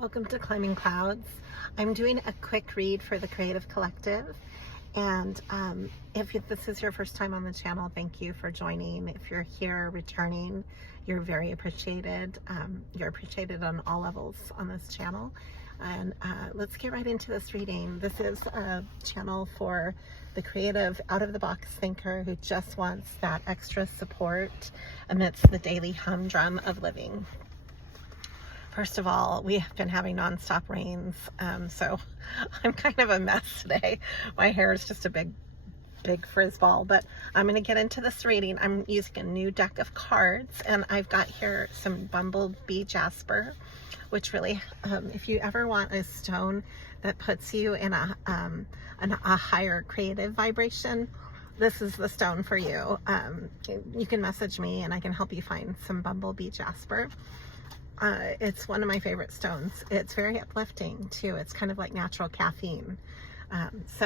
Welcome to Climbing Clouds. I'm doing a quick read for the Creative Collective, and if this is your first time on the channel, thank you for joining. If you're here returning, you're very appreciated. You're appreciated on all levels on this channel. And let's get right into this reading. This is a channel for the creative, out-of-the-box thinker who just wants that extra support amidst the daily humdrum of living. First of all, we have been having nonstop rains, so I'm kind of a mess today. My hair is just a big frizz ball, but I'm going to get into this reading. I'm using a new deck of cards, and I've got here some bumblebee jasper, which really, if you ever want a stone that puts you in a higher creative vibration, this is the stone for you. You can message me and I can help you find some bumblebee jasper. It's one of my favorite stones. It's very uplifting too. It's kind of like natural caffeine. It's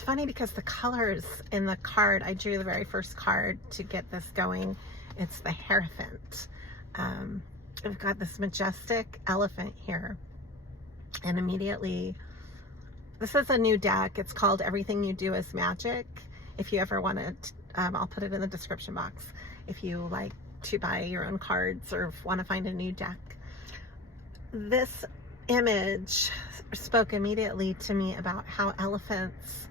funny because the colors in the card, I drew the very first card to get this going. It's the Hierophant. I've got this majestic elephant here, and immediately, this is a new deck. It's called Everything You Do Is Magic. If you ever want to, I'll put it in the description box if you like to buy your own cards or want to find a new deck. This image spoke immediately to me about how elephants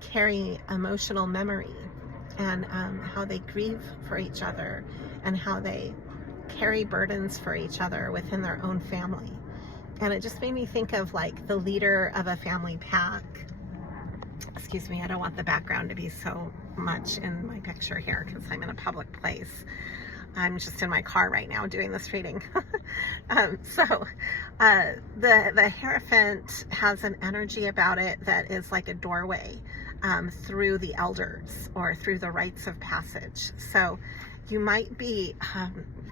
carry emotional memory, and how they grieve for each other, and how they carry burdens for each other within their own family. And it just made me think of like the leader of a family pack. Excuse me, I don't want the background to be so much in my picture here because I'm in a public place. I'm just in my car right now doing this reading. The Hierophant has an energy about it that is like a doorway through the elders or through the rites of passage. So you might be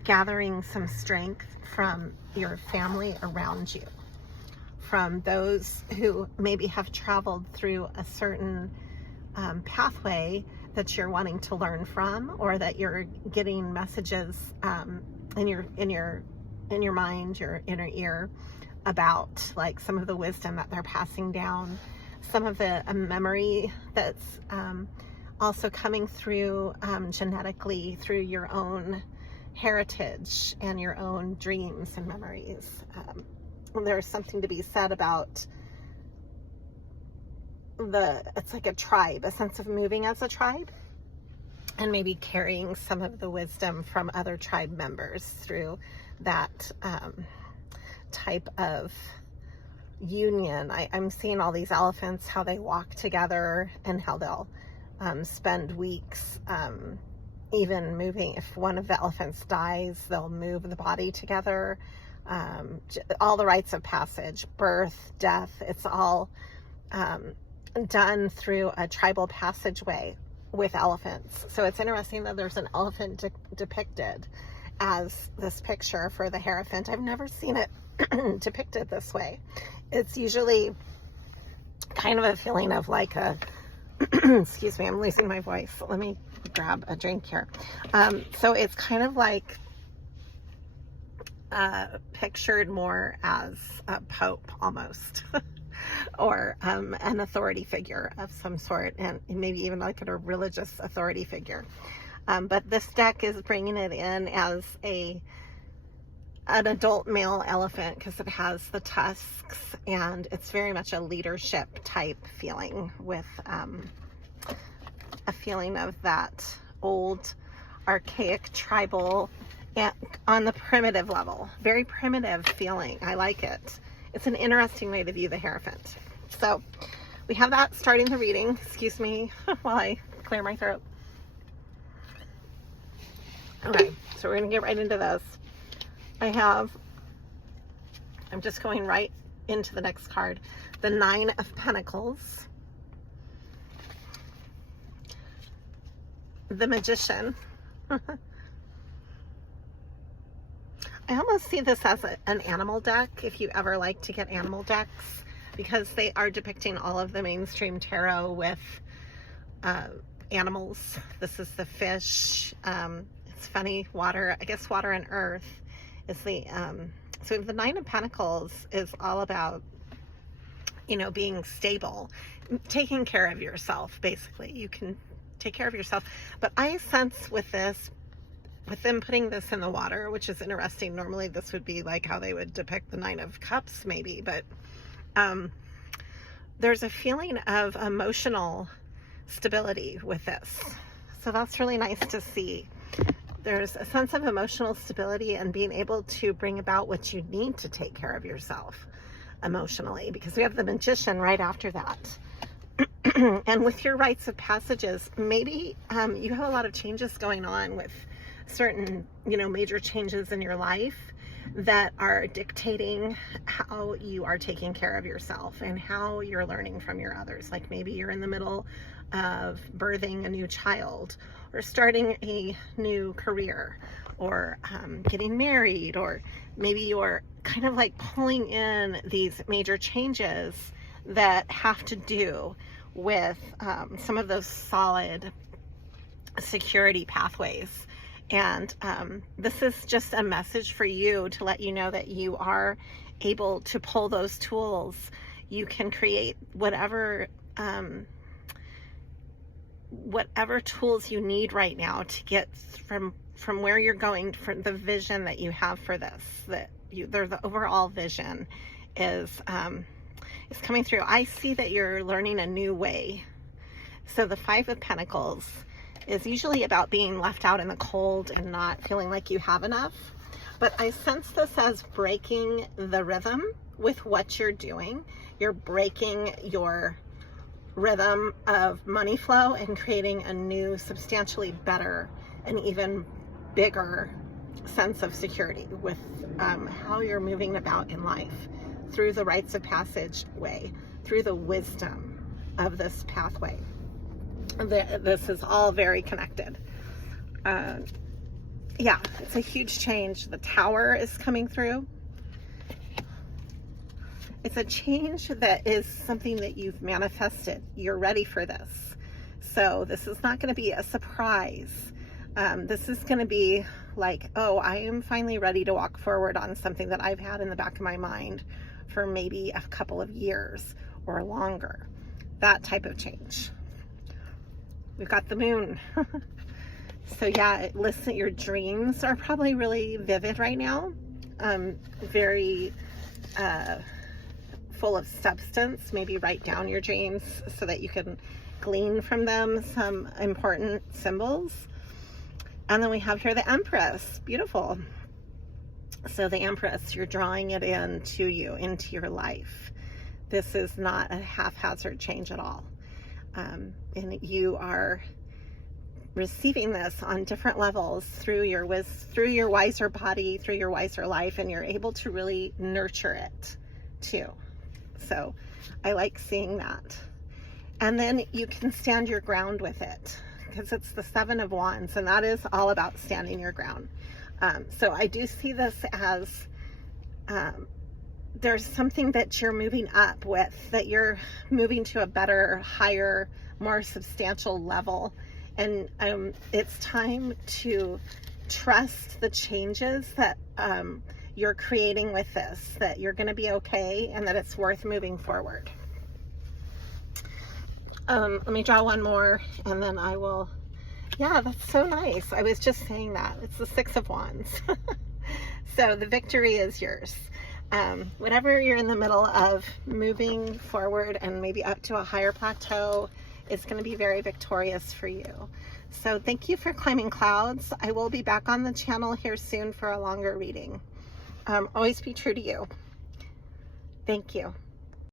gathering some strength from your family around you, from those who maybe have traveled through a certain pathway that you're wanting to learn from, or that you're getting messages in your mind, your inner ear, about like some of the wisdom that they're passing down, some of the memory that's also coming through genetically through your own heritage and your own dreams and memories. There's something to be said about it's like a tribe, a sense of moving as a tribe, and maybe carrying some of the wisdom from other tribe members through that type of union. I'm seeing all these elephants, how they walk together, and how they'll spend weeks even moving. If one of the elephants dies, they'll move the body together. All the rites of passage, birth, death, it's all done through a tribal passageway with elephants. So it's interesting that there's an elephant depicted as this picture for the Hierophant. I've never seen it depicted this way. It's usually kind of a feeling of like a excuse me, I'm losing my voice. Let me grab a drink here. So it's kind of like pictured more as a pope almost. Or an authority figure of some sort, and maybe even like a religious authority figure. But this deck is bringing it in as an adult male elephant because it has the tusks, and it's very much a leadership type feeling, with a feeling of that old archaic tribal, and on the primitive level, very primitive feeling. I like it. It's an interesting way to view the Hierophant. So we have that starting the reading. Excuse me while I clear my throat. Okay, so we're gonna get right into this. I'm just going right into the next card. The Nine of Pentacles. The Magician. I almost see this as an animal deck, if you ever like to get animal decks, because they are depicting all of the mainstream tarot with animals. This is the fish. It's funny, water, I guess water and earth is the So the Nine of Pentacles is all about, you know, being stable, taking care of yourself, basically. You can take care of yourself. But I sense with this, with them putting this in the water, which is interesting. Normally this would be like how they would depict the Nine of Cups maybe, but there's a feeling of emotional stability with this. So that's really nice to see. There's a sense of emotional stability and being able to bring about what you need to take care of yourself emotionally, because we have the Magician right after that. And with your rites of passages, maybe you have a lot of changes going on with certain, you know, major changes in your life that are dictating how you are taking care of yourself and how you're learning from your others. Like maybe you're in the middle of birthing a new child, or starting a new career, or getting married, or maybe you're kind of like pulling in these major changes that have to do with some of those solid security pathways. And this is just a message for you to let you know that you are able to pull those tools. You can create whatever tools you need right now to get from where you're going, for the vision that you have for this, that the overall vision is coming through. I see that you're learning a new way. So the Five of Pentacles is usually about being left out in the cold and not feeling like you have enough. But I sense this as breaking the rhythm with what you're doing. You're breaking your rhythm of money flow and creating a new, substantially better and even bigger sense of security with how you're moving about in life through the rites of passage way, through the wisdom of this pathway. This is all very connected. Yeah, it's a huge change. The Tower is coming through. It's a change that is something that you've manifested. You're ready for this. So this is not going to be a surprise. This is going to be like, oh, I am finally ready to walk forward on something that I've had in the back of my mind for maybe a couple of years or longer. That type of change. We've got the Moon. So yeah, listen, your dreams are probably really vivid right now. Very full of substance. Maybe write down your dreams so that you can glean from them some important symbols. And then we have here the Empress. Beautiful. So the Empress, you're drawing it into you, into your life. This is not a haphazard change at all. And you are receiving this on different levels through your wiser body, through your wiser life, and you're able to really nurture it too. So I like seeing that. And then you can stand your ground with it, because it's the Seven of Wands, and that is all about standing your ground. So I do see this as there's something that you're moving up with, that you're moving to a better, higher, more substantial level. And it's time to trust the changes that you're creating with this, that you're going to be okay and that it's worth moving forward. Let me draw one more and then I will. Yeah, that's so nice. I was just saying that. It's the Six of Wands. So the victory is yours. Whatever you're in the middle of moving forward and maybe up to a higher plateau, it's going to be very victorious for you. So thank you for climbing clouds. I will be back on the channel here soon for a longer reading. Always be true to you. Thank you.